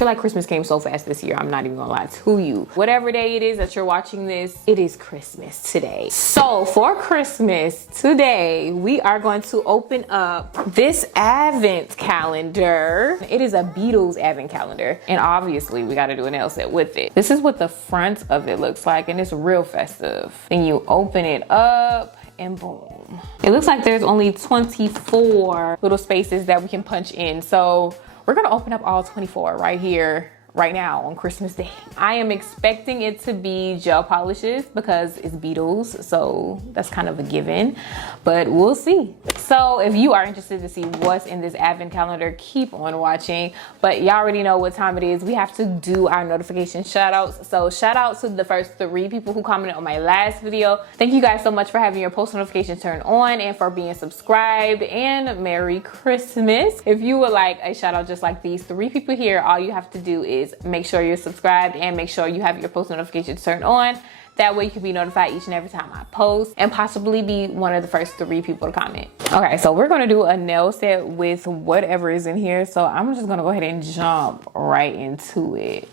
feel like Christmas came so fast this year. I'm not even gonna lie to you. Whatever day it is that you're watching this, it is Christmas today. So for Christmas today, we are going to open up this advent calendar. It is a Beatles advent calendar. And obviously we gotta do a nail set with it. This is what the front of it looks like, and it's real festive. Then you open it up and boom. It looks like there's only 24 little spaces that we can punch in. So we're gonna open up all 24 right here, right now on Christmas Day. I am expecting it to be gel polishes because it's Beatles, so that's kind of a given, but we'll see. So if you are interested to see what's in this advent calendar, keep on watching. But y'all already know what time it is. We have to do our notification shout outs. So shout out to the first 3 people who commented on my last video. Thank you guys so much for having your post notifications turned on and for being subscribed, and Merry Christmas. If you would like a shout out just like these 3 people here, all you have to do is make sure you're subscribed and make sure you have your post notifications turned on. That way you can be notified each and every time I post and possibly be one of the first 3 people to comment. Okay, so we're gonna do a nail set with whatever is in here. So I'm just gonna go ahead and jump right into it.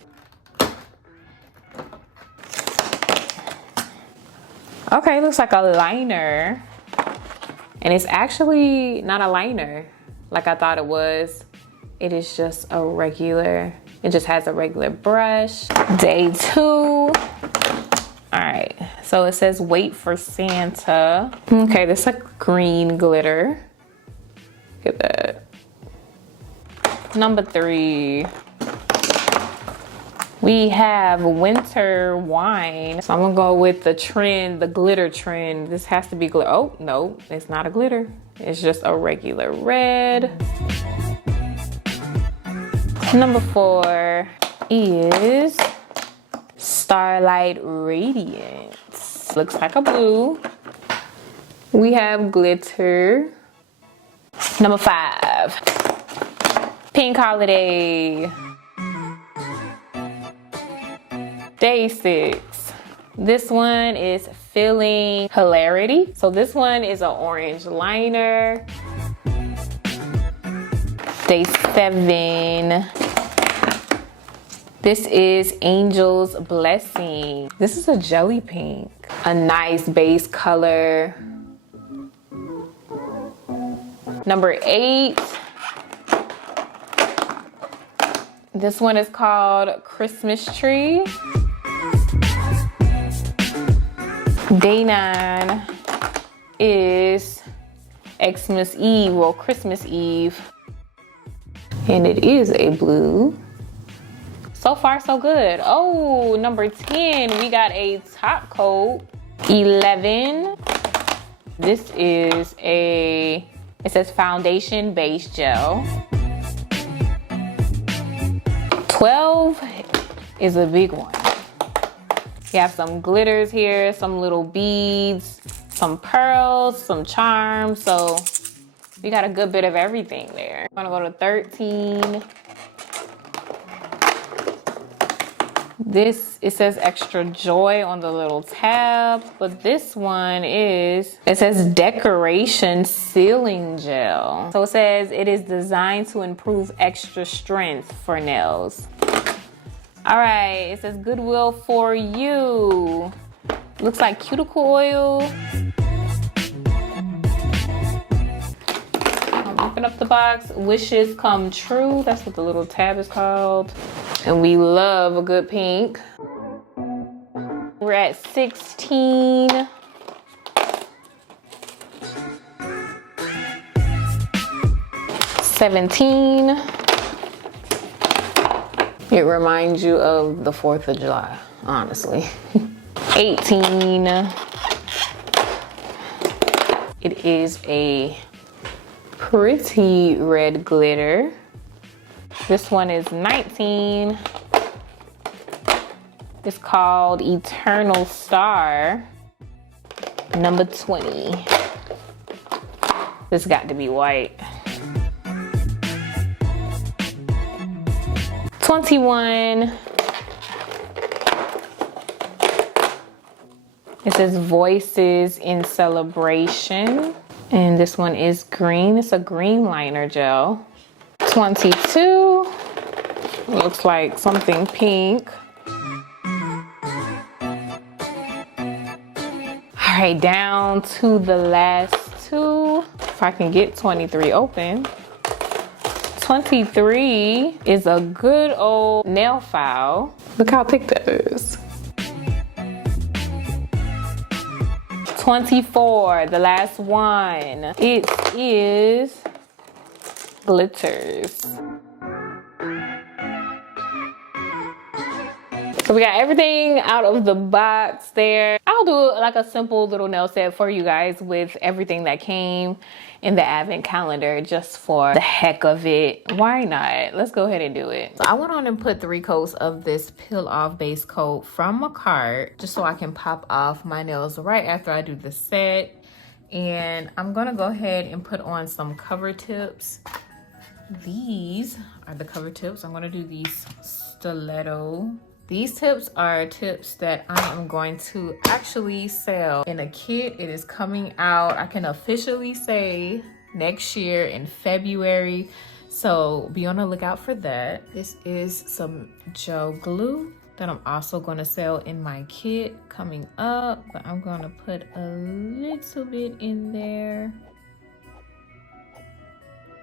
Okay, looks like a liner. And it's actually not a liner like I thought it was. It is just a regular, it just has a regular brush. Day 2. All right, so it says wait for Santa. Okay, this is like green glitter. Look at that. Number 3. We have winter wine. So I'm gonna go with the trend, the glitter trend. This has to be glitter. Oh, no, it's not a glitter. It's just a regular red. Number 4 is Starlight Radiance. Looks like a blue. We have glitter. Number 5, Pink Holiday. Day 6. This one is Feeling Hilarity. So this one is an orange liner. Day 7. This is Angel's Blessing. This is a jelly pink. A nice base color. Number 8. This one is called Christmas Tree. Day 9 is Xmas Eve, well, Christmas Eve. And it is a blue. So far, so good. Oh, number 10, we got a top coat. 11, this is it says foundation base gel. 12 is a big one. You have some glitters here, some little beads, some pearls, some charms. So we got a good bit of everything there. I'm gonna go to 13. This, it says extra joy on the little tab, but this one is, it says decoration sealing gel. So it says it is designed to improve extra strength for nails. All right, it says Goodwill for you. Looks like cuticle oil. Open up the box. Wishes come true. That's what the little tab is called. And we love a good pink. We're at 16. $17. It reminds you of the 4th of July, honestly. 18. It is a pretty red glitter. This one is 19. It's called Eternal Star. Number 20. This got to be white. 21. It says Voices in Celebration. And this one is green. It's a green liner gel. 22. Looks like something pink. All right, down to the last two. If I can get 23 open. 23 is a good old nail file. Look how thick that is. 24, the last one. It is glitters. So we got everything out of the box there. I'll do like a simple little nail set for you guys with everything that came in the advent calendar just for the heck of it. Why not? Let's go ahead and do it. So I went on and put 3 coats of this peel off base coat from a cart just so I can pop off my nails right after I do the set. And I'm gonna go ahead and put on some cover tips. These are the cover tips. I'm gonna do these stiletto. These tips are tips that I am going to actually sell in a kit. It is coming out, I can officially say, next year in February. So be on the lookout for that. This is some gel glue that I'm also going to sell in my kit coming up. But I'm going to put a little bit in there.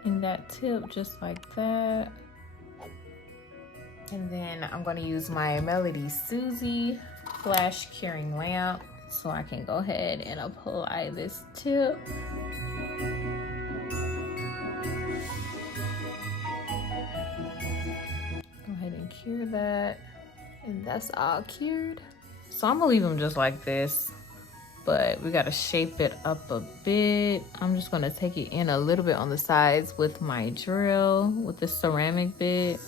In that tip, just like that. And then I'm going to use my Melody Susie flash curing lamp so I can go ahead and apply this tip. Go ahead and cure that. And that's all cured. So I'm gonna leave them just like this, but we gotta shape it up a bit. I'm just gonna take it in a little bit on the sides with my drill, with the ceramic bit.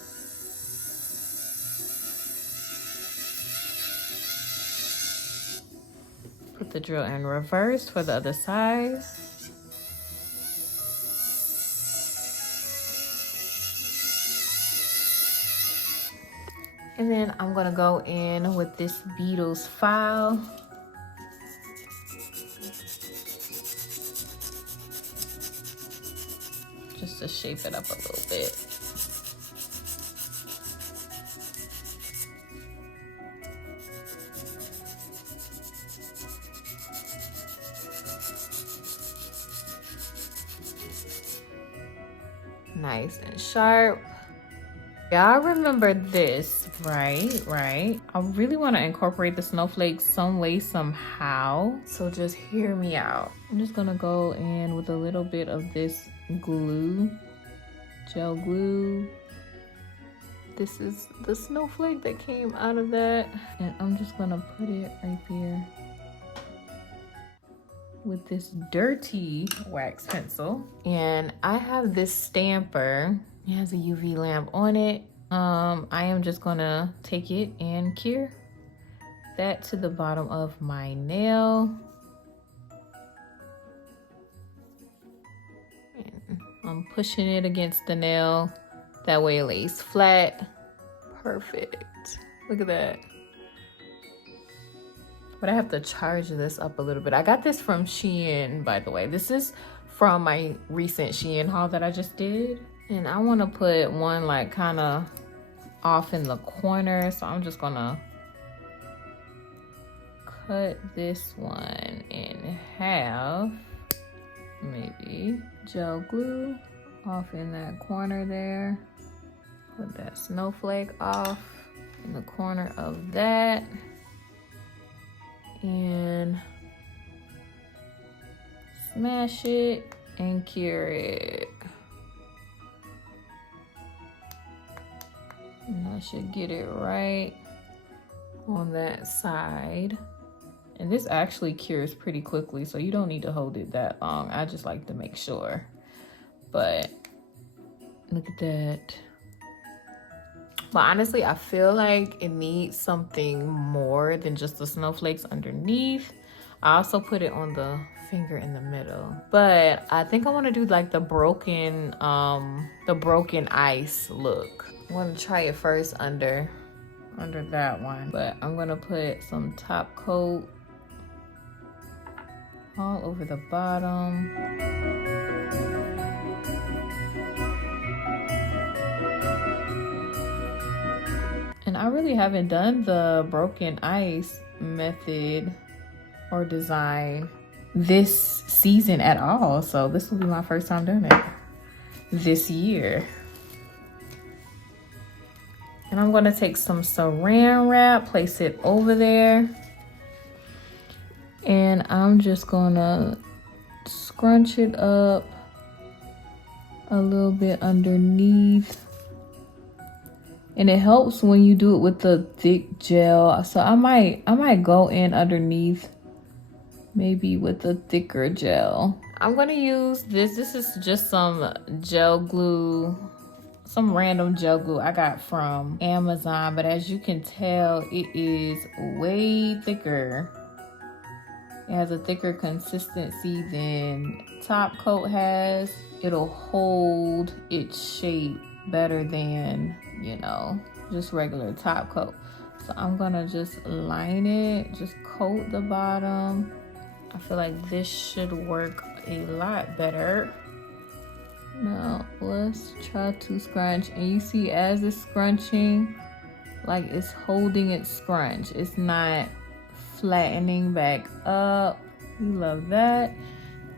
Put the drill in reverse for the other side. And then I'm gonna go in with this Beetles file. Just to shape it up a little bit. Nice and sharp. Y'all remember this, right? I really want to incorporate the snowflakes some way, somehow. So just hear me out. I'm just gonna go in with a little bit of this glue, gel glue. This is the snowflake that came out of that. And I'm just gonna put it right there with this dirty wax pencil. And I have this stamper. It has a UV lamp on it. I am just gonna take it and cure that to the bottom of my nail. And I'm pushing it against the nail. That way it lays flat. Perfect. Look at that. But I have to charge this up a little bit. I got this from Shein, by the way. This is from my recent Shein haul that I just did. And I want to put one like kind of off in the corner. So I'm just gonna cut this one in half. Maybe gel glue off in that corner there. Put that snowflake off in the corner of that. And smash it and cure it. And I should get it right on that side. And this actually cures pretty quickly, so you don't need to hold it that long. I just like to make sure. But look at that. But honestly, I feel like it needs something more than just the snowflakes underneath. I also put it on the finger in the middle. But I think I want to do like the broken ice look. I want to try it first under that one. But I'm going to put some top coat all over the bottom. really haven't done the broken ice method or design this season at all. So this will be my first time doing it this year. And I'm gonna take some saran wrap, place it over there. And I'm just gonna scrunch it up a little bit underneath. And it helps when you do it with the thick gel. So I might go in underneath, maybe with the thicker gel. I'm gonna use this. This is just some gel glue, some random gel glue I got from Amazon. But as you can tell, it is way thicker. It has a thicker consistency than top coat has. It'll hold its shape better than, you know, just regular top coat. So I'm gonna just line it, just coat the bottom. I feel like this should work a lot better. Now let's try to scrunch. And you see, as it's scrunching, like it's holding its scrunch. It's not flattening back up. We love that.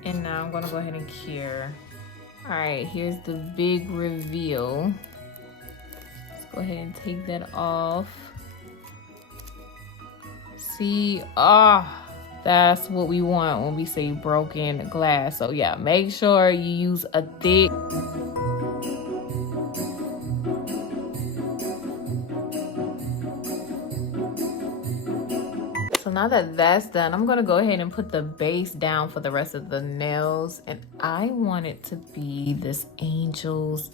And now I'm gonna go ahead and cure. All right, here's the big reveal. Let's go ahead and take that off. See, that's what we want when we say broken glass. So yeah, make sure you use a thick. So now that that's done, I'm gonna go ahead and put the base down for the rest of the nails. And I want it to be this Angel's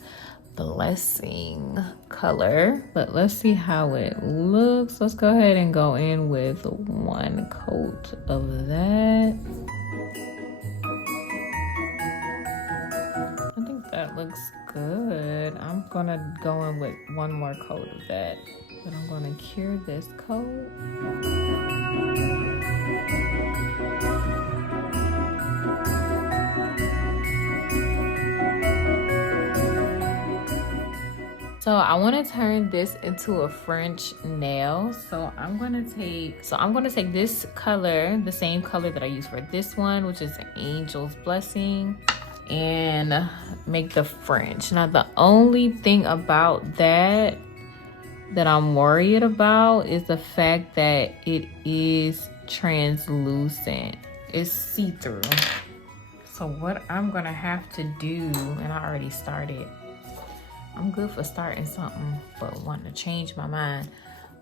Blessing color. But let's see how it looks. Let's go ahead and go in with one coat of that. I think that looks good. I'm gonna go in with one more coat of that. But I'm gonna cure this coat. So I want to turn this into a French nail. So I'm gonna take this color, the same color that I used for this one, which is Angel's Blessing, and make the French. Now the only thing about that I'm worried about is the fact that it is translucent. It's see-through. So what I'm gonna have to do, and I already started, I'm good for starting something but wanting to change my mind.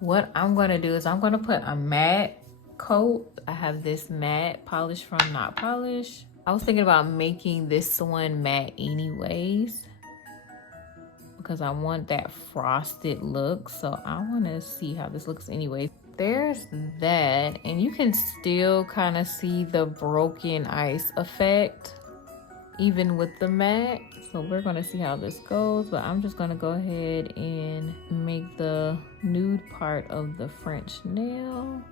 What I'm gonna do is I'm gonna put a matte coat. I have this matte polish from Not Polish. I was thinking about making this one matte anyways, because I want that frosted look. So I want to see how this looks anyway. There's that, and you can still kind of see the broken ice effect even with the matte. So we're going to see how this goes, but I'm just going to go ahead and make the nude part of the French nail.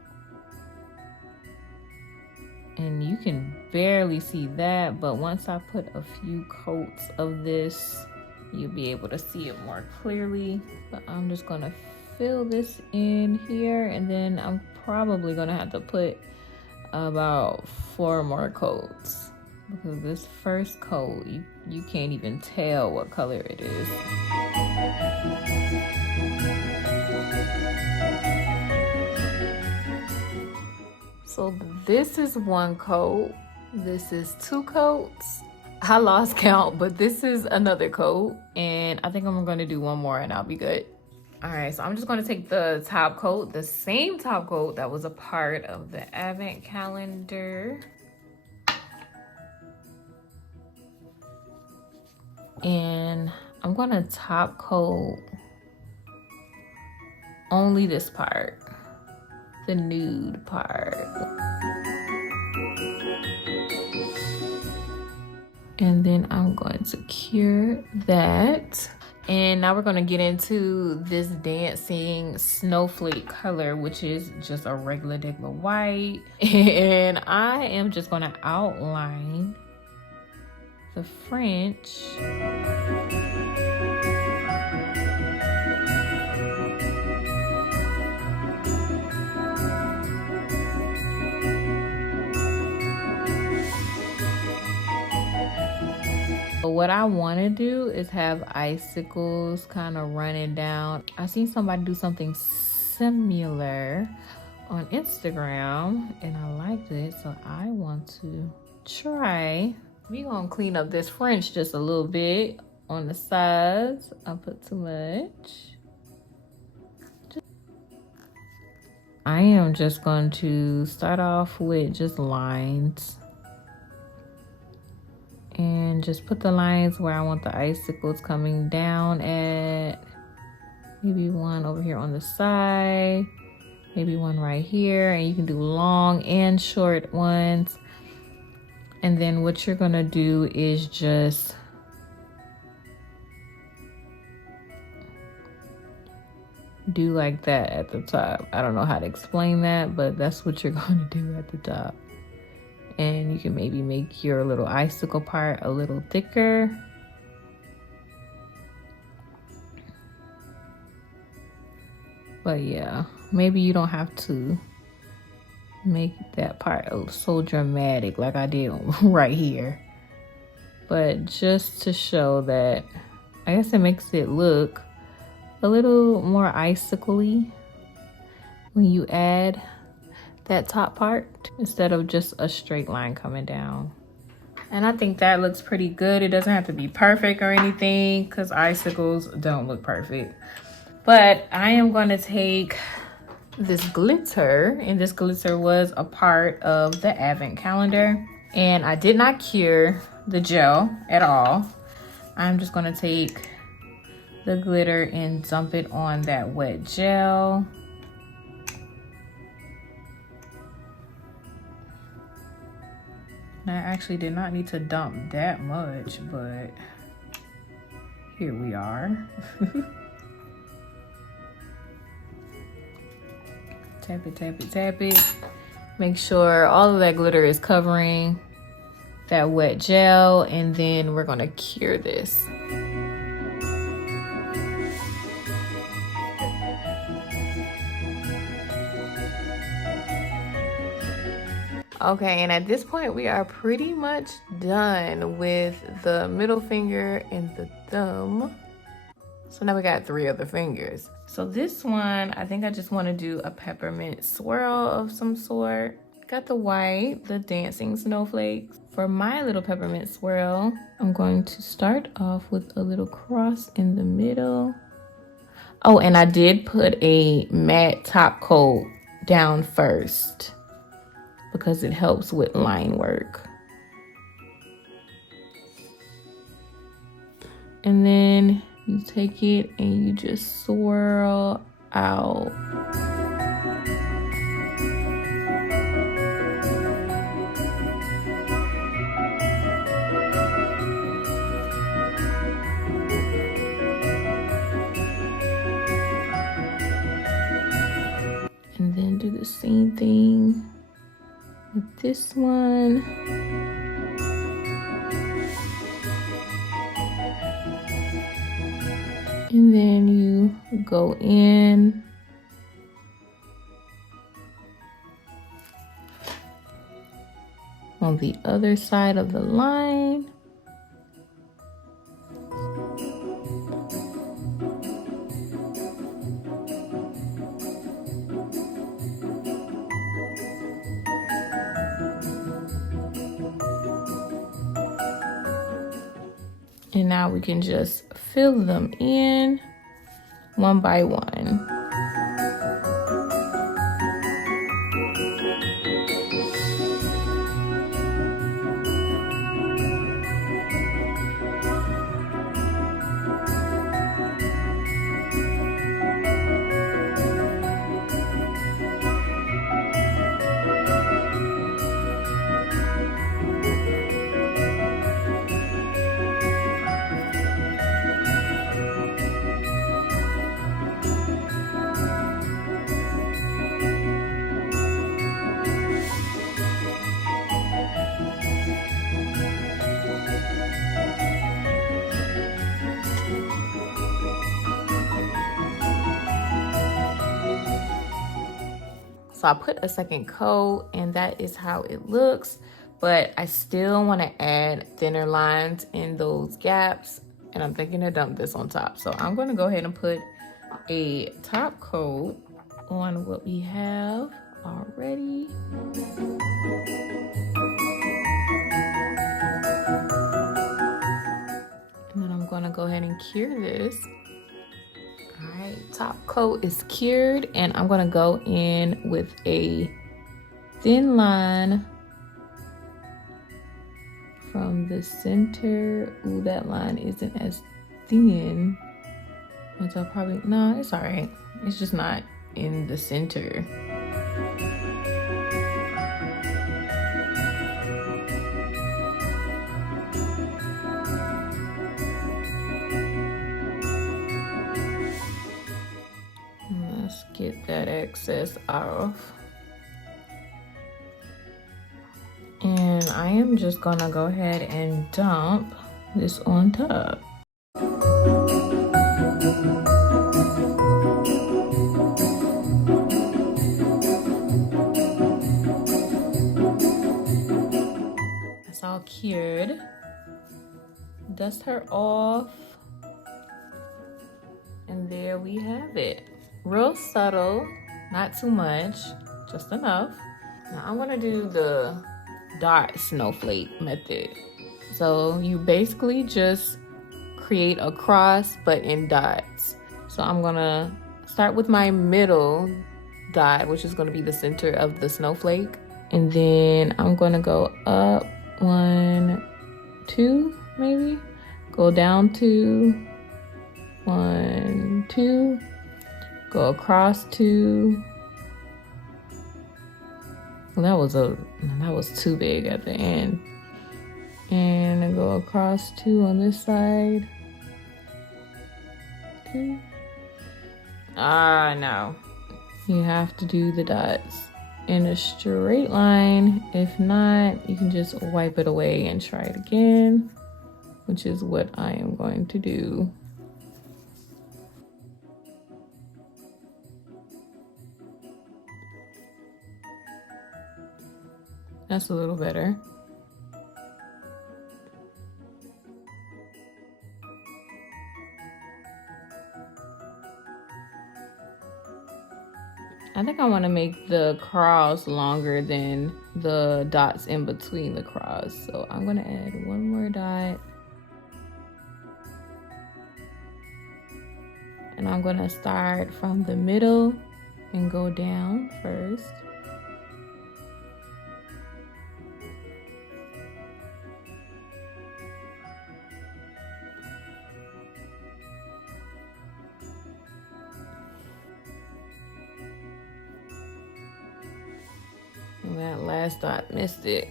And you can barely see that, but once I put a few coats of this, you'll be able to see it more clearly. But I'm just gonna fill this in here, and then I'm probably gonna have to put about 4 more coats, because this first coat, you can't even tell what color it is. So this is 1 coat, this is 2 coats. I lost count, but this is another coat, and I think I'm gonna do 1 more and I'll be good. All right, so I'm just gonna take the top coat, the same top coat that was a part of the advent calendar. And I'm gonna top coat only this part, the nude part. And then I'm going to cure that. And now we're gonna get into this dancing snowflake color, which is just a regular white. And I am just gonna outline the French. But what I want to do is have icicles kind of running down. I seen somebody do something similar on Instagram and I liked it, so I want to try. We gonna clean up this French just a little bit on the sides. I put too much. I am just going to start off with just lines and just put the lines where I want the icicles coming down at. Maybe one over here on the side, maybe one right here, and you can do long and short ones. And then what you're gonna do is just do like that at the top. I don't know how to explain that, but that's what you're gonna do at the top. And you can maybe make your little icicle part a little thicker. But yeah, maybe you don't have to make that part so dramatic like I did right here. But just to show that, I guess it makes it look a little more icicle-y when you add that top part instead of just a straight line coming down. And I think that looks pretty good. It doesn't have to be perfect or anything because icicles don't look perfect. But I am going to take this glitter, and this glitter was a part of the advent calendar, and I did not cure the gel at all. I'm just going to take the glitter and dump it on that wet gel. I actually did not need to dump that much, but here we are. Tap it, tap it, tap it. Make sure all of that glitter is covering that wet gel, and then we're gonna cure this. Okay, and at this point we are pretty much done with the middle finger and the thumb. So now we got 3 other fingers. So this one, I think I just want to do a peppermint swirl of some sort. Got the white, the dancing snowflakes. For my little peppermint swirl, I'm going to start off with a little cross in the middle. Oh, and I did put a matte top coat down first because it helps with line work. And then you take it and you just swirl out. And then do the same thing with this one. And then you go in on the other side of the line. And now we can just fill them in one by one. So I put a second coat and that is how it looks. but I still want to add thinner lines in those gaps, and I'm thinking to dump this on top. So I'm going to go ahead and put a top coat on what we have already. And then I'm going to go ahead and cure this. All right, top coat is cured, and I'm going to go in with a thin line from the center. Ooh, that line isn't as thin as I probably, no, it's all right. It's just not in the center. Let's get that excess off. And I am just gonna go ahead and dump this on top. That's all cured. Dust her off. And there we have it. Real subtle, not too much, just enough. Now I'm gonna do the dot snowflake method. So you basically just create a cross but in dots. So I'm gonna start with my middle dot, which is gonna be the center of the snowflake. And then I'm gonna go up 1, 2, maybe. Go down 2, 1, 2. Go across 2. Well, that was too big at the end. And I go across 2 on this side. 2. No. You have to do the dots in a straight line. If not, you can just wipe it away and try it again, which is what I am going to do. That's a little better. I think I want to make the cross longer than the dots in between the cross. So I'm going to add one more dot. And I'm going to start from the middle and go down first. And that last dot missed it.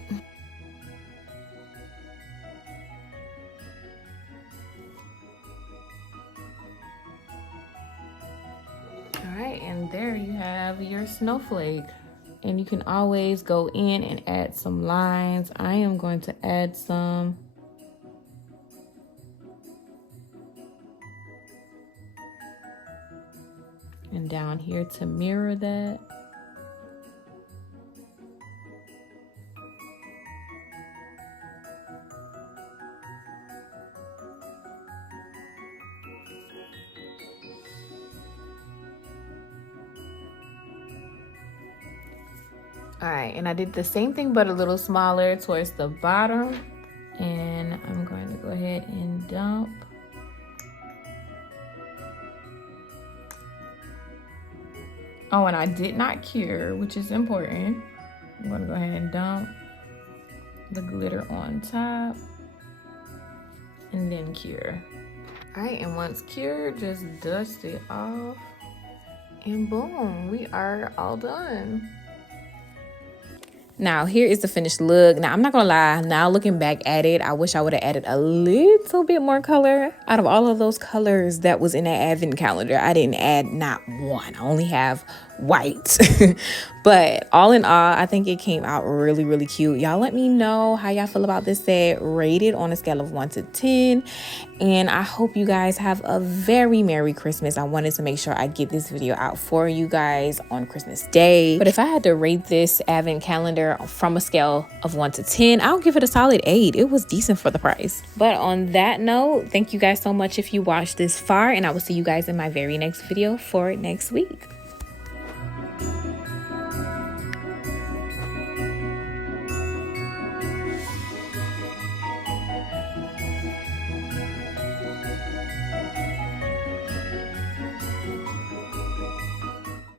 All right, and there you have your snowflake. And you can always go in and add some lines. I am going to add some. And down here to mirror that. All right, and I did the same thing but a little smaller towards the bottom. And I'm going to go ahead and dump. Oh, and I did not cure, which is important. I'm going to go ahead and dump the glitter on top and then cure. All right, and once cured, just dust it off and boom, we are all done. Now, here is the finished look. Now, I'm not gonna lie, now looking back at it, I wish I would have added a little bit more color. Out of all of those colors that was in that advent calendar, I didn't add not one. I only have white. But all in all, I think it came out really, really cute. Y'all let me know how y'all feel about this set, rated on a scale of 1 to 10. And I hope you guys have a very Merry Christmas. I wanted to make sure I get this video out for you guys on Christmas Day. But if I had to rate this advent calendar from a scale of 1 to 10, I'll give it a solid 8. It was decent for the price. But on that note, thank you guys so much if you watched this far, and I will see you guys in my very next video for next week.